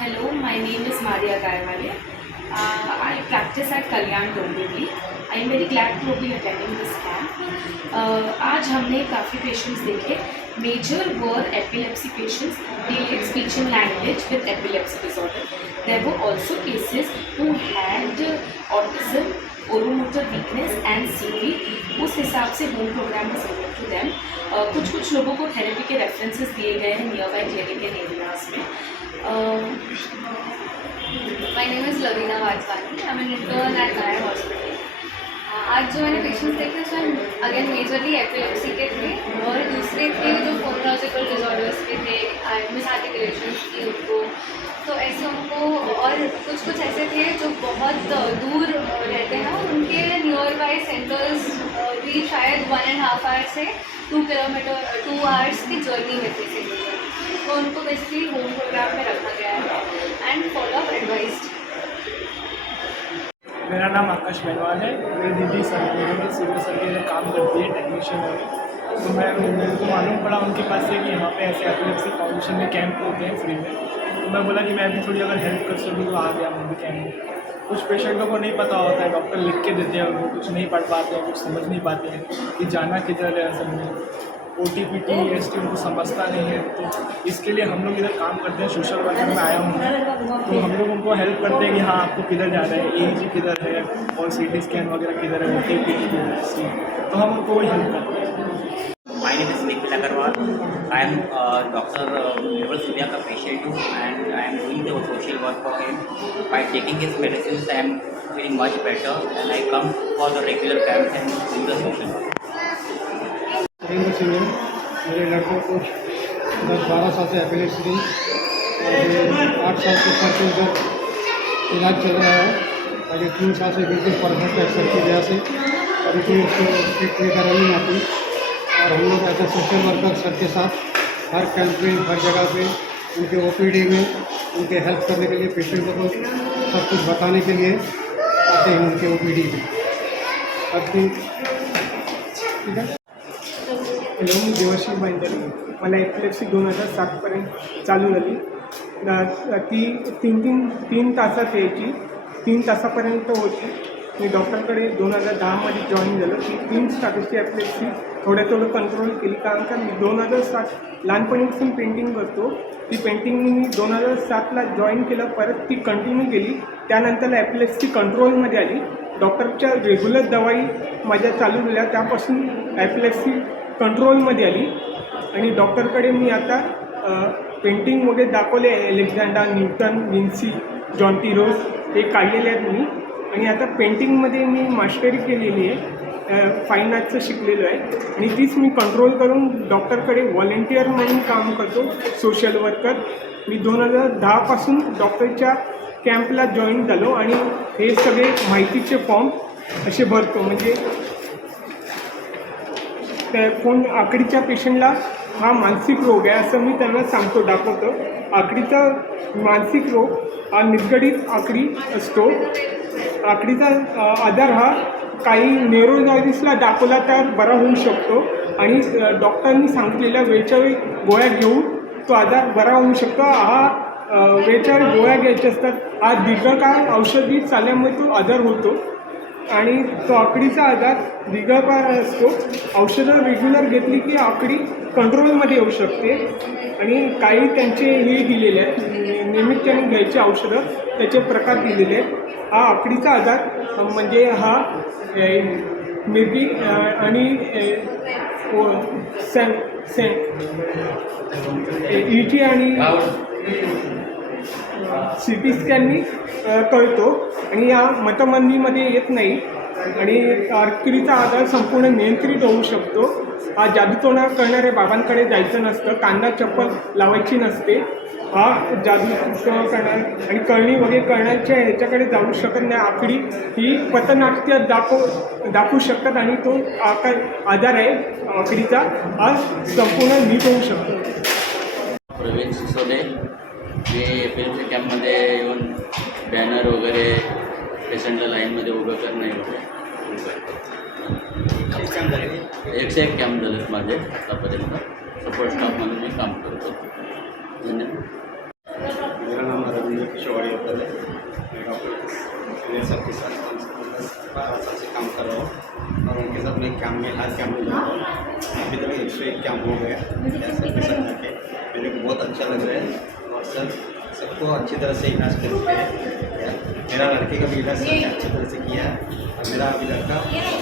Hello, my name is Maria Gaiwale. I practice at Kalyan Dombivli. I am very glad to be attending this camp. आज हमने काफ़ी patients देखे. Major were epilepsy patients, delayed speech and language with epilepsy disorder. There were also cases who had autism, oromotor weakness and CP. उस हिसाब से home program में support to them. कुछ लोगों को थेरेपी के रेफरेंसेस दिए गए हैं near by clinic and areas में. My name is Lavina Vajwani. I am an intern at Nair hospital. आज जो मैंने पेशेंट्स देखे उसमें अगेन मेजरली एपिलेप्सी के थे और दूसरे थे जो फोनोलॉजिकल डिजॉर्डर्स के थे, मिस आर्टिकुलेशंस थी उनको. तो ऐसे उनको और कुछ ऐसे थे जो बहुत दूर रहते हैं और उनके नियर बाय सेंटर्स भी शायद 1.5 आवर से 2 किलोमीटर 2 आवर्स की जर्नी में थे. तो उनको बेसिकली होम प्रोग्राम में रखा गया है एंड फॉलोअप एडवाइज्ड. मेरा नाम आकाश बेनवाल है. मेरी दीदी सर्जरी सिविल सर्जरी में काम करती है, टेक्नीशियन है. तो मेरे को मालूम पड़ा उनके पास से कि यहाँ पे ऐसे एपिलेप्सी फाउंडेशन में कैंप होते हैं फ्री में. तो मैं बोला कि मैं भी थोड़ी अगर हेल्प कर सकूँ तो आ गया मैं भी कैंप में. कुछ पेशेंटों को नहीं पता होता है, डॉक्टर लिख के देते हैं, वो कुछ नहीं पढ़ पाते हैं, कुछ समझ नहीं पाते हैं कि जाना किधर है. असल में OTPT EST उनको समझता नहीं है. तो इसके लिए हम लोग इधर काम करते हैं. सोशल वर्कर में आया हूँ तो हम लोग उनको हेल्प करते हैं कि हाँ आपको किधर जाना है, EEG किधर है और CT स्कैन वगैरह किधर है, OTPT किधर है. तो हम उनको वही हेल्प करते हैं. My name is Nikhil Agarwal. I am Dr. Nirmal Surya ka patient too, and I am doing the social work for him. By taking his medicines, I am feeling much better, and I come for the regular camp and do the social work. मेरे लड़कों को 10-12 साल से epilepsy थी और 8 साल से sir के ऊपर इलाज चल रहा है. और 3 साल से बिल्कुल परफेक्ट है सर की वजह से. और इतनी उसको ट्रीट वगैरह नहीं आती. और हम लोग ऐसा सोशल वर्कर सर के साथ हर कैंप में, हर जगह पे उनके OPD में उनके हेल्प करने के लिए, पेशेंटों को सब कुछ बताने के लिए आते हैं उनके OPD में. ठीक है. हॅलो, मी देवाशीष बांदर. मला एपिलेप्सी 2007पर्यंत चालू झाली. ती तीन तासात यायची, 3 तासापर्यंत होती. मी डॉक्टरकडे 2010मध्ये जॉईन झालो. ती 3 स्टार्टची एपिलेप्सी थोडं कंट्रोल केली, कारण का मी 2007 लहानपणीपासून पेंटिंग करतो. ती पेंटिंग मी 2007ला जॉईन केलं, परत ती कंटिन्यू केली. त्यानंतर एपिलेप्सी कंट्रोलमध्ये आली. डॉक्टरच्या रेग्युलर दवाई माझ्या चालू झाल्या, त्यापासून एपिलेप्सी कंट्रोलमध्ये आली. आणि डॉक्टरकडे मी आता पेंटिंग वगैरे दाखवले, अलेक्झांडर न्यूटन, विन्सी, जॉन्टी रोज हे काढलेले आहेत मी. आणि आता पेंटिंगमध्ये मी मास्टरी केलेली आहे, फाईन आर्टचं शिकलेलो आहे. आणि तीच मी कंट्रोल करून डॉक्टरकडे व्हॉलेंटियर म्हणून काम करतो, सोशल वर्कर. मी 2010पासून डॉक्टरच्या कॅम्पला जॉईन झालो आणि हे सगळे माहितीचे फॉर्म असे भरतो. म्हणजे त्या कोण आकडीच्या पेशंटला हा मानसिक रोग आहे असं मी त्यांना सांगतो, दाखवतो. आकडीचा मानसिक रोग हा निगडीत आकडी असतो. आकडीचा आजार हा काही न्यूरोलॉजिस्टला दाखवला तर बरा होऊ शकतो आणि डॉक्टरांनी सांगितलेल्या वेळच्या वेळी गोळ्या घेऊन तो आजार बरा होऊ शकतो. हा वेळच्या वेळी गोळ्या घ्यायच्या असतात. हा दीर्घकाळ औषधी चालल्यामुळे तो आजार होतो आणि तो आकडीचा आजार दीर्घकाळ असतो. औषधं रेग्युलर घेतली की आकडी कंट्रोलमध्ये येऊ शकते. आणि काही त्यांचे हे दिलेले आहेत, नियमितपणे घ्यायचे औषधं, त्याचे प्रकार दिलेले आहेत. हा आकडीचा आजार म्हणजे हा मिरगी आणि ET आणि CT स्कॅननी कळतो आणि या मतमंदीमध्ये येत नाही. आणि आकडीचा आजार संपूर्ण नियंत्रित होऊ शकतो. हा जादूटोणा करणाऱ्या बाबांकडे जायचं नसतं, कांदा चप्पल लावायची नसते. हा जादूटोणा करणार आणि कळणी वगैरे करण्याच्या ह्याच्याकडे जाऊ शकत नाही. आकडी ही पथनाट्य दाखवू शकतात आणि तो आजार आहे आकडीचा, हा संपूर्ण नीट होऊ शकतो. प्रवीण सिसोदे. मी एपिलेप्सी कॅम्पमध्ये येऊन बॅनर वगैरे पेशंटला लाईनमध्ये उभं करणं वगैरे 101 कॅम्प झालेत माझे आतापर्यंत. सपोर्ट स्टाफ म्हणून मी काम करतो. धन्यवाद. मेरा नाम रविंद्र किशोर होटल है। मैं डॉक्टर सुनील सर के साथ 12 साल से काम कर रहा हूँ और उनके साथ मैं कैम्प में हर कैम्प में जा रहा हूँ। अभी तक 101 कैम्प हो गया सर के साथ जाके मेरे को बहुत अच्छा लग रहा है और सर सबको अच्छी तरह से इलाज करते हैं। मेरा लड़के का भी इलाज सर ने अच्छी तरह से किया है और मेरा अभी लड़का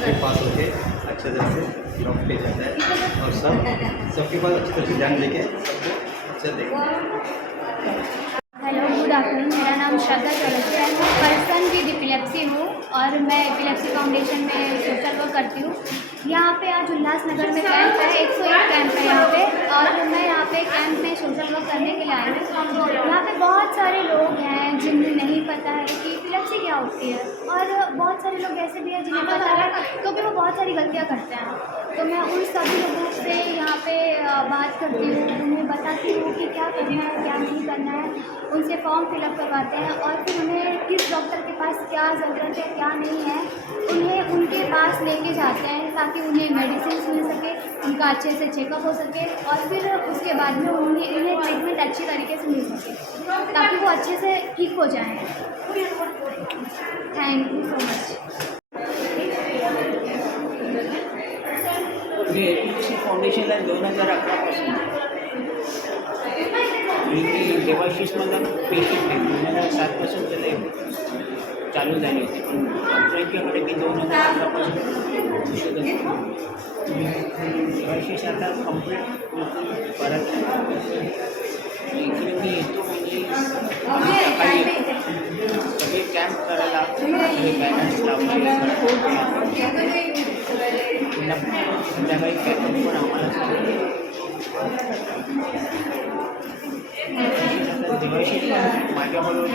के पास होके अच्छी तरह से लॉक पे जाता है और सबके पास अच्छी तरह से ध्यान देके सबको अच्छा देखें। हेलो गुड आफ्टरनून, मेरा नाम श्रद्धा चौरसिया है। मैं पर्सन विद एपिलेप्सी हूँ और मैं एपिलेप्सी फाउंडेशन में सोशल वर्क करती हूँ। यहाँ पे आज उल्लासनगर में कैंप है, 101 कैंप है यहाँ पे, और मैं यहाँ पे कैंप में सोशल वर्क करने के लिए आई हूँ। यहाँ पे बहुत सारे लोग हैं जिन्हें नहीं पता है कि एपिलेप्सी क्या होती है, और बहुत सारे लोग ऐसे भी हैं जिन्हें पता है क्योंकि वो बहुत सारी गलतियाँ करते हैं। तो मैं उन सभी लोगों से यहाँ पे बात करती हूँ, उन्हें बताती हूँ कि क्या करना है क्या नहीं करना है, उनसे फॉर्म फिलअप करवाते हैं और फिर उन्हें किस डॉक्टर के पास क्या ज़रूरत है क्या नहीं है उन्हें उनके पास लेके जाते हैं ताकि उन्हें मेडिसिन मिल सके, उनका अच्छे से चेकअप हो सके और फिर उसके बाद में उन्हें ट्रीटमेंट अच्छी तरीके से मिल सके ताकि वो अच्छे से ठीक हो जाएँ। Thank you so much. मी एपिलेप्सी फाउंडेशनला 2011पासून मी देवाशिषमधला पेशंट आहे. 2007पासून त्याला चालू झाली होती, पण डॉक्टरांच्याकडे मी 2011पासून औषधं देवाशिष आता कंप्लीट परत इकडे मी येतो म्हणजे सकाळी सगळे कॅम्प करायला सगळे बॅलन्स लावले संध्याकाळी कॅम्प पण आम्हाला देवाशिष माझ्याबरोबर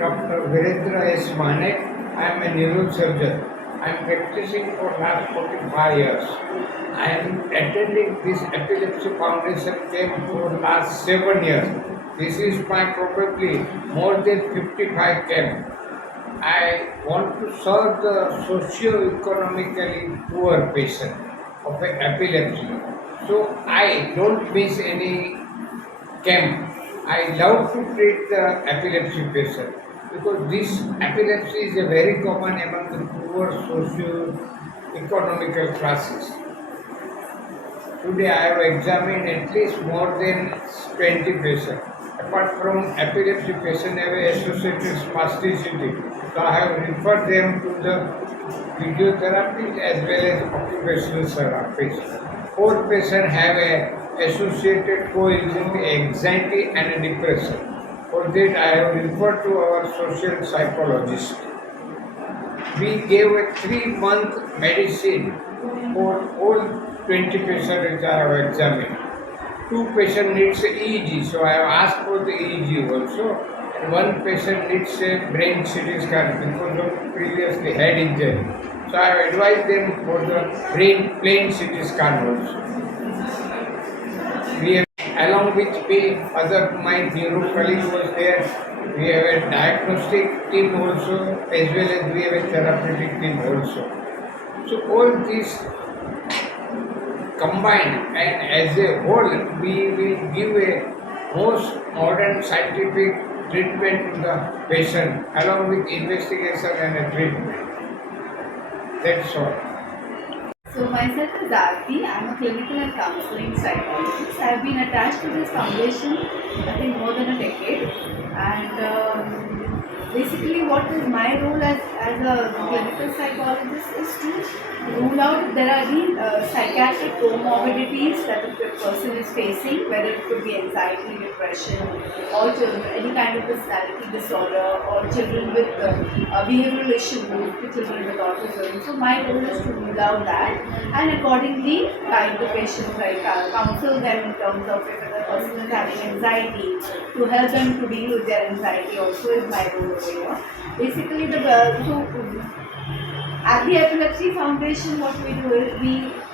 Dr. Virendra S. Manek. I am a neurosurgeon. I am practicing for last 45 years. I am attending this epilepsy foundation camp for last 7 years. This is my probably more than 55 camp. I want to serve the socio-economically poor patient of epilepsy. So I don't miss any camp. I love to treat the epilepsy patient because this epilepsy is a very common among the poor socio-economical classes. Today I have examined at least more than 20 patients. Apart from epilepsy patients have associated spasticity, so I have referred them to the physiotherapy as well as occupational therapists. 4 patients have a associated coexisting anxiety and depression. For that, I have referred to our social psychologist. We gave a 3-month medicine for all 20 patients which I have examined. 2 patients needs EEG, so I have asked for the EEG also. And 1 patient needs a brain CT scan because of previously head injury. So I have advised them for the plain CT scan also. We have, along with me, my neuro colleague was there. We have a diagnostic team also, as well as we have a therapeutic team also. So all these combined and as a whole, we will give a most modern scientific treatment to the patient, along with investigation and a treatment. That's all. So myself is Aarti. I am a clinical and counseling psychologist. I have been attached to this foundation I think more than a decade, and basically what is my role as a clinical psychologist is to rule out if there are any psychiatric comorbidities that the person is facing, whether it could be anxiety, depression, or any kind of personality disorder, or children with behavioral issues, children with autism. So my role is to rule out that and accordingly guide the patient, like counsel them in terms of if the person is having anxiety, to help them to deal with their anxiety also is my role over here. Basically, at the Epilepsy Foundation, what we do is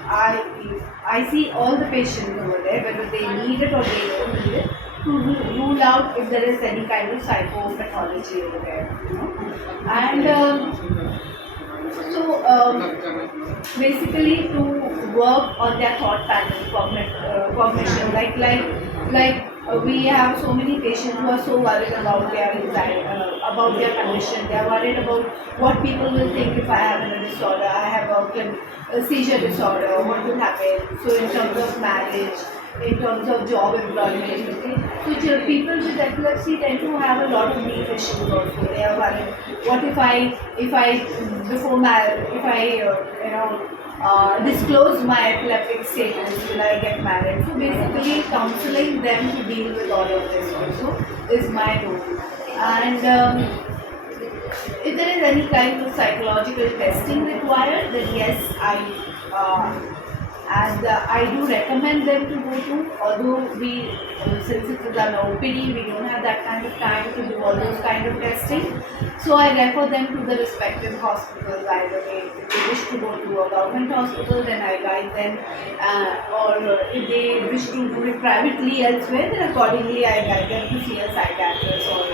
I see all the patients over there, whether they need it or they don't need it, to rule out if there is any kind of psychopathology over there, you know. And So basically to work on their thought pattern, cognition, we have so many patients who are so worried about their anxiety, about their condition. They are worried about what people will think if I have a disorder. I have a seizure disorder. What will happen? So in terms of marriage, in terms of job employment, okay. So people with epilepsy tend to have a lot of these issues also. They are worried. What if I before marriage, if I disclose my epileptic status, will I get married? So basically counseling them to deal with all of this also is my role. And if there is any kind of psychological testing required, then yes, I do recommend them to go to, although since it is an OPD, we don't have that kind of time to do all those kind of testing. So I refer them to the respective hospitals. Either if they wish to go to a government hospital, then I guide them, or if they wish to do it privately elsewhere, then accordingly I guide them to see a psychiatrist or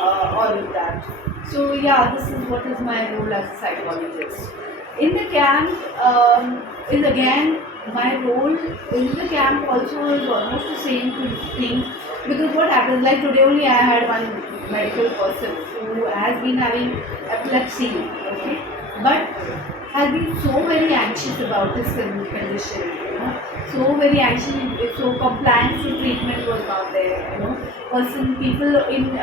all of that. So yeah, this is what is my role as a psychologist. In the camp, is again my role in the camp also is almost the same thing, because what happens, like today only I had one medical person who has been having epilepsy, okay, but has been so very anxious about his condition, so very anxious, so compliance to treatment was not there, people in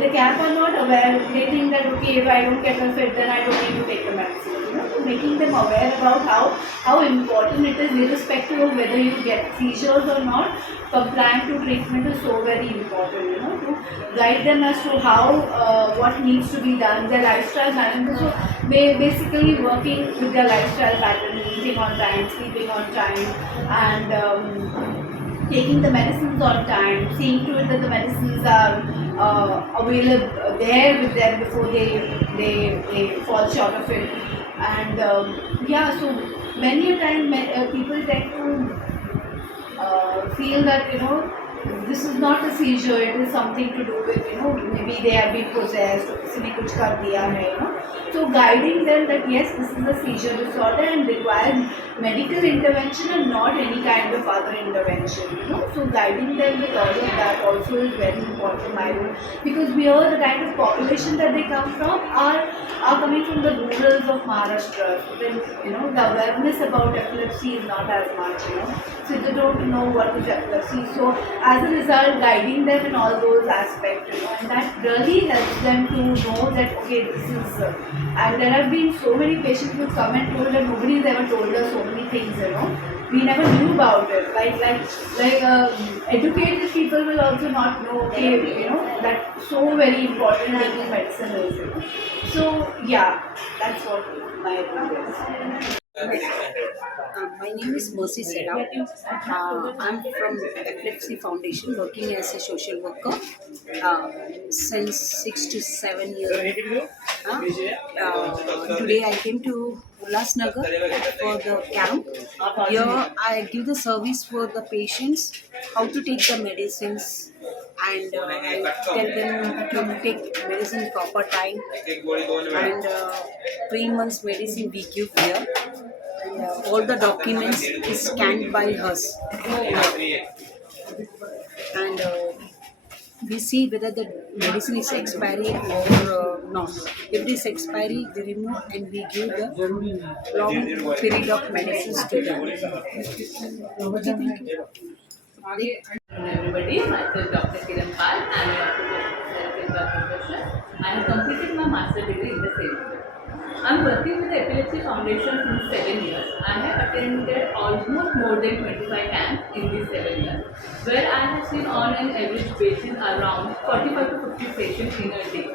the camp are not aware. They think that okay, if I don't get fit, then I don't need to take the medicine. So making them aware about how important it is, irrespective of whether you get seizures or not. Compliant to treatment is so very important. To guide them as to how what needs to be done, their lifestyle management. So basically working with their lifestyle pattern, eating on time, sleeping on time, and taking the medicines on time, seeing to it that the medicines are available there with them before they fall short of it. And so many a time people tend to feel that this is not a seizure, it is something to do with maybe they have been possessed or किसी ने कुछ कर दिया है So guiding them that yes, this is a seizure disorder and requires medical intervention and not any kind of other intervention. So guiding them with all of that also is very important, my role, because we are the kind of population that they come from are coming from the rurals of Maharashtra. So then the awareness about epilepsy is not as much. So they don't know what is epilepsy. So as a result, guiding them in all those aspects, and that really helps them to know that okay, this is. And there have been so many patients who come and told that nobody has ever told us so many things. We never knew about it. Educated people will also not know. Okay, that's so very important taking medicine is. So yeah, that's what my role is. My name is Mercy Seda. I'm from Epilepsy Foundation, working as a social worker since 6 to 7 years. Today I came to Ulhasnagar for the camp. Here I give the service for the patients, how to take the medicines, and I tell them to take medicine proper time, and 3 months medicine we give here. All the documents is scanned by us, and we see whether the medicine is expiry or not. If it is expiry, we remove and we give the long period of medicines to them. Everybody, myself Dr. Kiran Pal, I am a professor. I have completed my master degree in the same field. I am working with the Epilepsy Foundation since 7 years. I have attended almost more than 25 camps in these 7 years, where I have seen on an average patient around 45 to 50 patients in a day.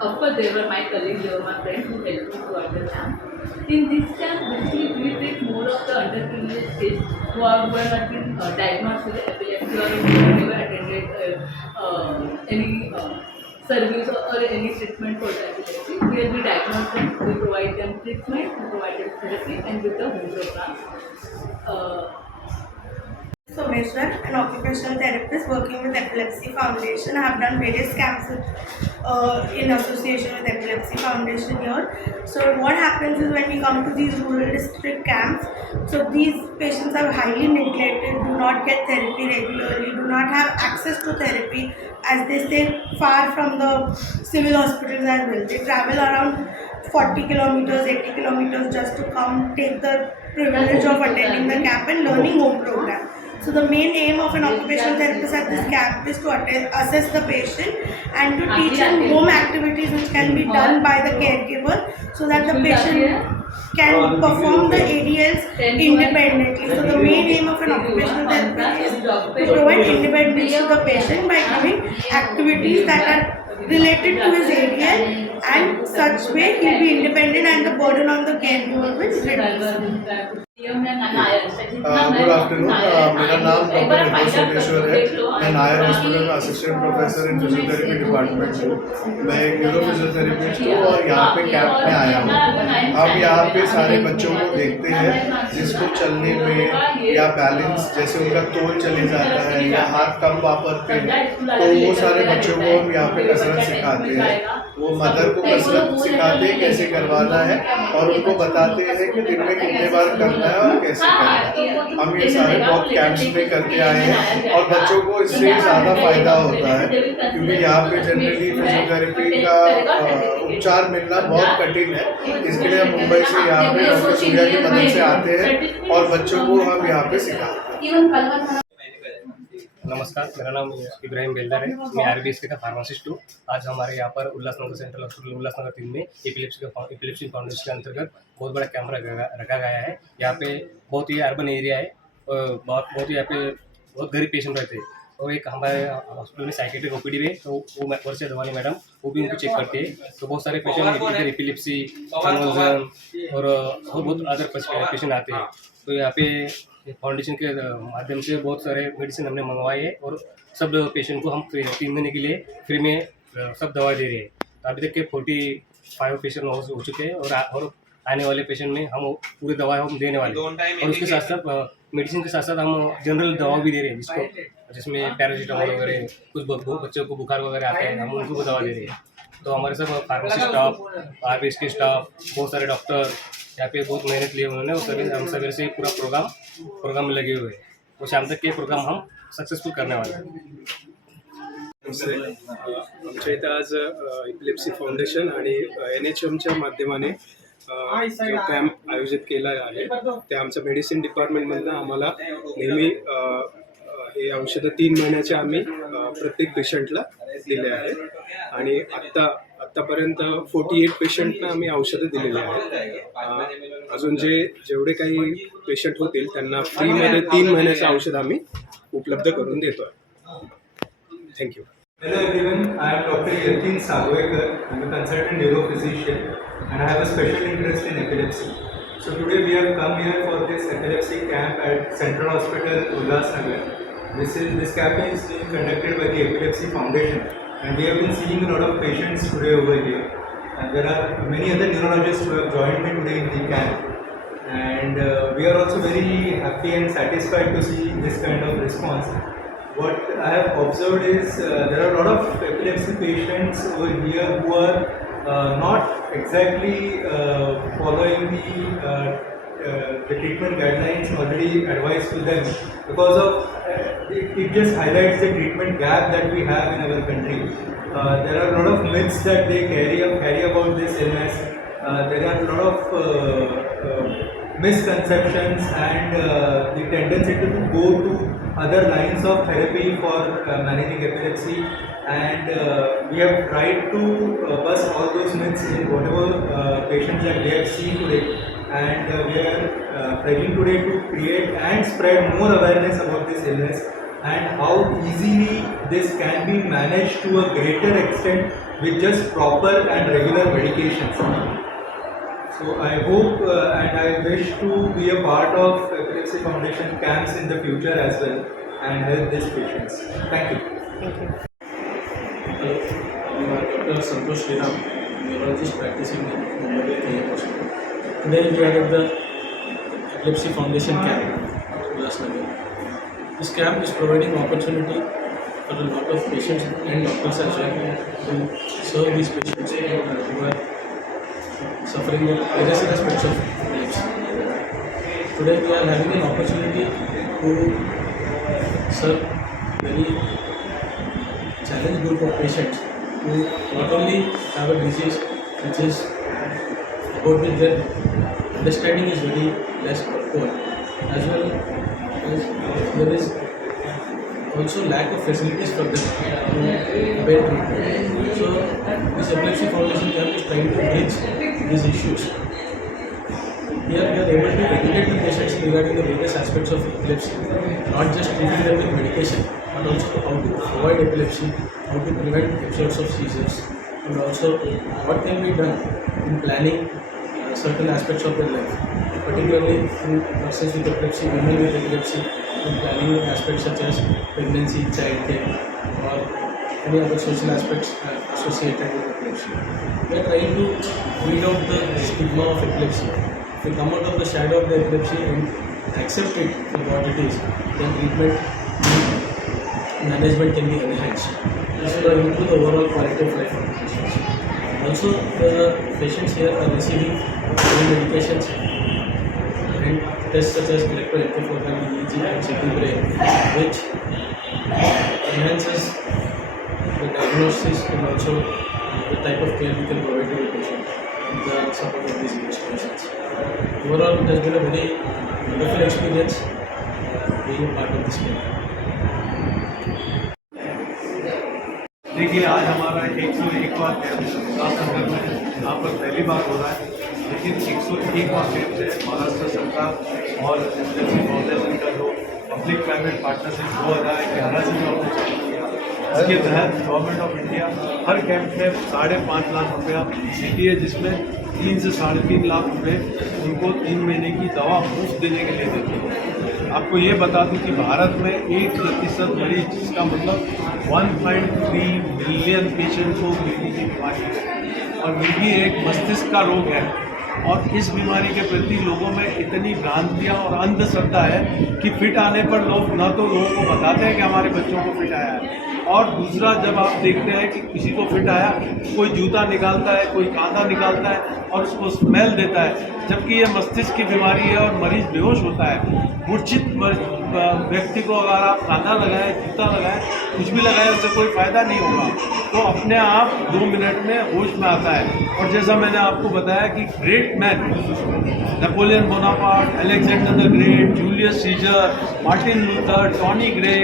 Of course, they were my colleagues, they were my friends who helped me throughout the camp. In this camp, basically we treat more of the underprivileged kids who have not been diagnosed with epilepsy or who have never attended any service or any treatment for the epilepsy. Where we diagnose them, we provide them treatment, we provide them therapy, and with the home program. Someshwar, an occupational therapist working with Epilepsy Foundation. I have done various camps in association with Epilepsy Foundation here. So what happens is when we come to these rural district camps, so these patients are highly neglected, do not get therapy regularly, do not have access to therapy as they stay far from the civil hospitals as well. They travel around 40 kilometers, 80 kilometers just to come take the privilege of attending the camp and learning home program. So the main aim of an occupational therapist at this camp is to assess the patient and to teach him home activities which can be done by the caregiver so that the patient can perform the ADLs independently. So the main aim of an occupational therapist is to provide independence to the patient by giving activities that are related to his ADL, and such way he'll be independent and the burden on the caregiver will reduce. Good afternoon मेरा नाम doctor Nitin Someshwar है। मैं Nair hospital में assistant professor in physiotherapy department हूँ। मैं एक neuro physiotherapist हूँ और यहाँ पे कैंप में आया हूँ। हम यहाँ पे सारे बच्चों को देखते हैं जिसको चलने में या बैलेंस जैसे उनका तोल चले जाता है या हाथ कम वापरते हैं, तो वो सारे बच्चों को हम यहाँ पे कसरत सिखाते हैं। वो मदर को कसरत सिखाते हैं कैसे करवाना है और उनको बताते हैं कि दिन में कितने बार करना है और कैसे करना है। हम ये सारे बहुत कैंप्स में करके आए हैं और बच्चों को इससे ज़्यादा फायदा होता है क्योंकि यहाँ पे जनरली फिजियोथेरेपी का उपचार मिलना बहुत कठिन है। इसके लिए हम मुंबई से यहाँ पे डॉक्टर सूर्या की मदद से आते हैं और बच्चों को हम यहाँ पे सिखाते हैं। नमस्कार, मेरा नाम इब्राहिम बेलदार है। मैं आरबीएसके का फार्मासिस्ट हूँ। आज हमारे यहाँ पर उल्लासनगर सेंट्रल हॉस्पिटल उल्लासनगर 3 में एपिलेप्सी फाउंडेशन के अंतर्गत बहुत बड़ा कैमरा रखा गया है। यहाँ पे बहुत ही अर्बन एरिया है और बहुत ही यहाँ पे बहुत गरीब पेशेंट रहते हैं और एक हमारे हॉस्पिटल में साइकेट्रिक ओपीडी में तो वो वर्षा दवानी मैडम वो भी उनको चेक करते हैं। तो बहुत सारे पेशेंट इधर एपिलेप्सी, कन्वर्जन और बहुत अदर पेशेंट आते हैं। तो यहाँ पे फाउंडेशन के माध्यम से बहुत सारे मेडिसिन हमने मंगवाए हैं और सब पेशेंट को हम 3 महीने के लिए फ्री में सब दवा दे रहे हैं। तो अभी तक के 45 पेशेंट हो चुके हैं और आने वाले पेशेंट में हम पूरी दवा हम देने वाले हैं। और उसके साथ साथ मेडिसिन के साथ साथ हम जनरल दवा भी दे रहे हैं जिसमें पैरासीटामोल वगैरह, कुछ बच्चों को बुखार वगैरह आते हैं हम उनको दवा दे रहे हैं। तो हमारे सब फार्मेसी स्टाफ, आरबीएस के स्टाफ, बहुत सारे डॉक्टर यहाँ पे बहुत मेहनत लिए उन्होंने और हम सवेरे से पूरा प्रोग्राम में लगे हुए हैं। तो शाम तक के प्रोग्राम हम सक्सेसफुल करने वाले हैं। आमच्या इथं आज एपिलेप्सी फाउंडेशन आणि NHMच्या माध्यमाने जो कॅम्प आयोजित केला आहे ते आमच्या मेडिसिन डिपार्टमेंटमधनं आम्हाला नेहमी हे औषधं 3 महिन्याचे आम्ही प्रत्येक पेशंटला दिले आहेत आणि आत्तापर्यंत 48 पेशंटना आम्ही औषधं दिलेली आहेत। अजून जेवढे काही पेशंट होतील त्यांना फ्रीमध्ये 3 महिन्याचं औषध आम्ही उपलब्ध करून देतो आहे। Thank you. Hello everyone, I am Dr. Yatin Sagwekar. I am a consultant neurophysician and I have a special interest in epilepsy. So today we have come here for this epilepsy camp at Central Hospital, Ulhasnagar. This camp is being conducted by the Epilepsy Foundation and we have been seeing a lot of patients today over here. And there are many other neurologists who have joined me today in the camp. And we are also very happy and satisfied to see this kind of response. What I have observed is there are a lot of epilepsy patients over here who are not exactly following the treatment guidelines already advised to them because of it just highlights the treatment gap that we have in our country. There are a lot of myths that they carry about this illness. There are a lot of misconceptions and the tendency to go to other lines of therapy for managing epilepsy, and we have tried to bust all those myths in whatever patients that we have seen today, and we are pledging today to create and spread more awareness about this illness and how easily this can be managed to a greater extent with just proper and regular medications. So I hope and I wish to be a part of Epilepsy Foundation camps in the future as well and help these patients. Thank you. Thank you. Hello, I am Dr. Santosh Sriram, neurologist practicing in Mumbai KM Hospital. Today we are at the Epilepsy Foundation camp, Ulhasnagar. This camp is providing opportunity for a lot of patients and doctors as well to serve these patients who are suffering with various aspects of epilepsy. Today we are having an opportunity to serve very challenged group of patients who not only have a disease which is about which their understanding is very less poor, as well as there is also lack of facilities for them to avail treatment. So this Epilepsy Foundation camp is trying to bridge these issues. Here we are able to educate the patients regarding the various aspects of epilepsy, not just treating them with medication, but also how to avoid epilepsy, how to prevent episodes of seizures, and also what can be done in planning certain aspects of their life, particularly in persons with epilepsy, women with epilepsy, in planning aspects such as pregnancy, childcare, or any other social aspects associated with epilepsy. We are trying to weed out the stigma of epilepsy. If we come out of the shadow of the epilepsy and accept it for what it is, then treatment and management can be enhanced. This will improve the overall quality of life of the patients. Also, the patients here are receiving many medications and tests such as electroencephalogram, EEG, and CT brain, which enhances the diagnosis and also the type of care we can provide to the patient with the support of these investigations. Overall, it has been a very wonderful experience being a part of this camp. देखिए, आज हमारा 101वां camp Ulhasnagar में यहाँ पर पहली बार हो रहा है, लेकिन 101वां कैंप है महाराष्ट्र सरकार और एपिलेप्सी फाउंडेशन का जो पब्लिक प्राइवेट पार्टनरशिप 2011 से जो हमने चालू किया, इसके तहत government of India her camp में 5.5 लाख रुपया देती है, जिसमें 3 से 3.5 लाख रुपए उनको 3 महीने की दवा मुफ्त देने के लिए देती है। आपको ये बता दूं कि भारत में 1% मरीज, जिसका मतलब 1.3 मिलियन पेशेंट को मिर्गी की बीमारी है, और मिर्गी एक मस्तिष्क का रोग है, और इस बीमारी के प्रति लोगों में इतनी भ्रांतियाँ और अंधश्रद्धा है कि फिट आने पर लोग न तो लोगों को बताते हैं कि हमारे बच्चों को फिट आया है, और दूसरा जब आप देखते हैं कि किसी को फिट आया, कोई जूता निकालता है, कोई कांधा निकालता है और उसको स्मेल देता है, जबकि ये मस्तिष्क की बीमारी है और मरीज बेहोश होता है। मूर्छित व्यक्ति को अगर आप कांधा लगाएं, जूता लगाएं, कुछ भी लगाएं, उससे कोई फ़ायदा नहीं होगा, तो अपने आप 2 मिनट में होश में आता है। और जैसा मैंने आपको बताया कि great man Napoleon Bonaparte, Alexander the great, Julius Caesar, Martin Luther, Tony Grey,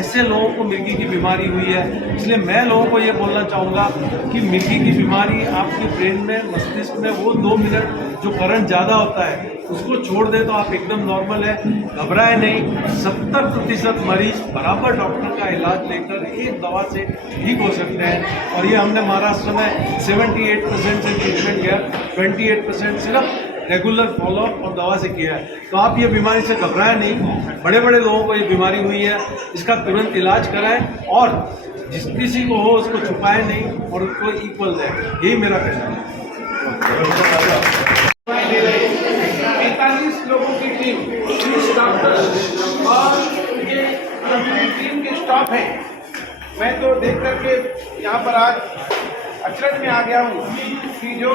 ऐसे लोगों को मिर्गी की बीमारी हुई है। इसलिए मैं लोगों को ये बोलना चाहूँगा कि मिर्गी की बीमारी आपके ब्रेन में, मस्तिष्क में वो 2 मिनट जो करंट ज़्यादा होता है उसको छोड़ दे तो आप एकदम नॉर्मल है। घबराए नहीं, 70% मरीज बराबर डॉक्टर का इलाज लेकर एक दवा से ठीक हो सकते हैं, और ये हमने महाराष्ट्र में 78% से ट्रीटमेंट किया, 28% सिर्फ रेगुलर फॉलोअप और दवा से किया है। तो आप ये बीमारी से घबराएं नहीं, बड़े बड़े लोगों को ये बीमारी हुई है, इसका तुरंत इलाज कराएं, और जिस किसी को हो उसको छुपाएं नहीं और उसको इक्वल दें, यही मेरा कहना है। 45 लोगों की टीम, 30 डॉक्टर और ये टीम के स्टाफ है। मैं तो देख करके यहाँ पर आज अचरज में आ गया हूँ कि जो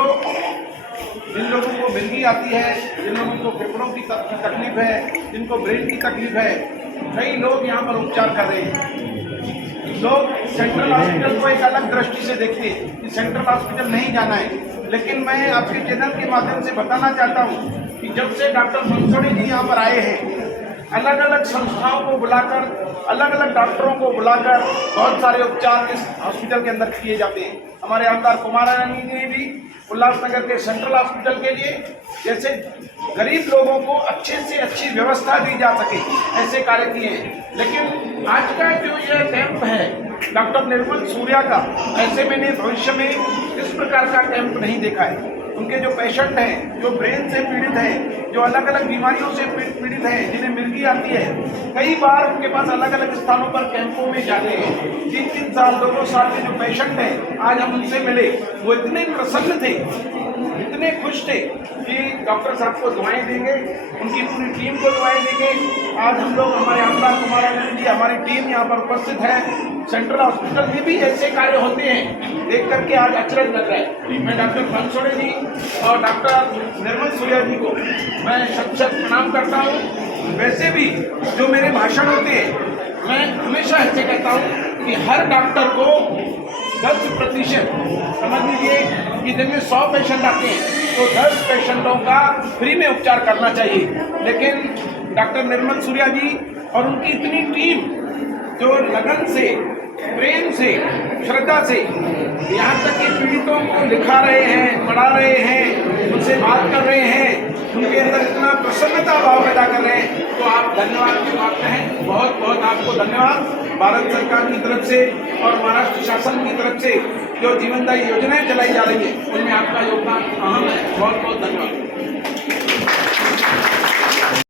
जिन लोगों को मिर्गी आती है, जिन लोगों को फेफड़ों की तकलीफ है, जिनको ब्रेन की तकलीफ है, कई लोग यहाँ पर उपचार कर रहे हैं। लोग सेंट्रल हॉस्पिटल को एक अलग दृष्टि से देखते हैं कि सेंट्रल हॉस्पिटल नहीं जाना है, लेकिन मैं आपके चैनल के माध्यम से बताना चाहता हूँ कि जब से डॉक्टर मनसोड़ी जी यहाँ पर आए हैं, अलग अलग संस्थाओं को बुलाकर, अलग अलग डॉक्टरों को बुलाकर बहुत सारे उपचार इस हॉस्पिटल के अंदर किए जाते हैं। हमारे आमदार कुमारानी ने भी उल्लासनगर के सेंट्रल हॉस्पिटल के लिए जैसे गरीब लोगों को अच्छे से अच्छी व्यवस्था दी जा सके, ऐसे कार्य किए हैं। लेकिन आज का जो यह कैंप है डॉक्टर निर्मल सूर्या का, ऐसे मैंने भविष्य में इस प्रकार का कैंप नहीं देखा है। उनके जो पेशेंट हैं, जो ब्रेन से पीड़ित हैं, जो अलग अलग बीमारियों से पीड़ित हैं, जिन्हें मिर्गी आती है, कई बार उनके पास अलग अलग स्थानों पर कैंपों में जाते हैं। 3-3 साल 2-2 साल के जो पेशेंट हैं, आज हम उनसे मिले, वो इतने प्रसन्न थे, इतने खुश थे कि डॉक्टर साहब को दुआएं देंगे, उनकी पूरी टीम को दुआएं देंगे। आज हम लोग, हमारे अनुराग कुमार आनंद जी, हमारी टीम यहाँ पर उपस्थित है। सेंट्रल हॉस्पिटल में भी ऐसे कार्य होते हैं, देख करके आज अचरज लग रहा है। मैं डॉक्टर बनसोड़े जी और डॉक्टर निर्मल सूर्या जी को मैं शत प्रणाम करता हूँ। वैसे भी जो मेरे भाषण होते हैं, मैं हमेशा ऐसे कहता हूँ कि हर डॉक्टर को 10% समझ लीजिए कि दिन में 100 पेशेंट आते हैं तो 10 पेशेंटों का फ्री में उपचार करना चाहिए। लेकिन डॉक्टर निर्मल सूर्या जी और उनकी इतनी टीम जो लगन से, प्रेम से, श्रद्धा से यहाँ तक कि पीड़ितों को लिखा रहे हैं, पढ़ा रहे हैं, उनसे बात कर रहे हैं, उनके अंदर इतना प्रसन्नता भाव पैदा कर रहे हैं, तो आप धन्यवाद की बात हैं। बहुत बहुत आपको धन्यवाद भारत सरकार की तरफ से और महाराष्ट्र शासन की तरफ से जो जीवनदायी योजनाएं चलाई जा रही है, उनमें आपका योगदान अहम है। बहुत बहुत धन्यवाद।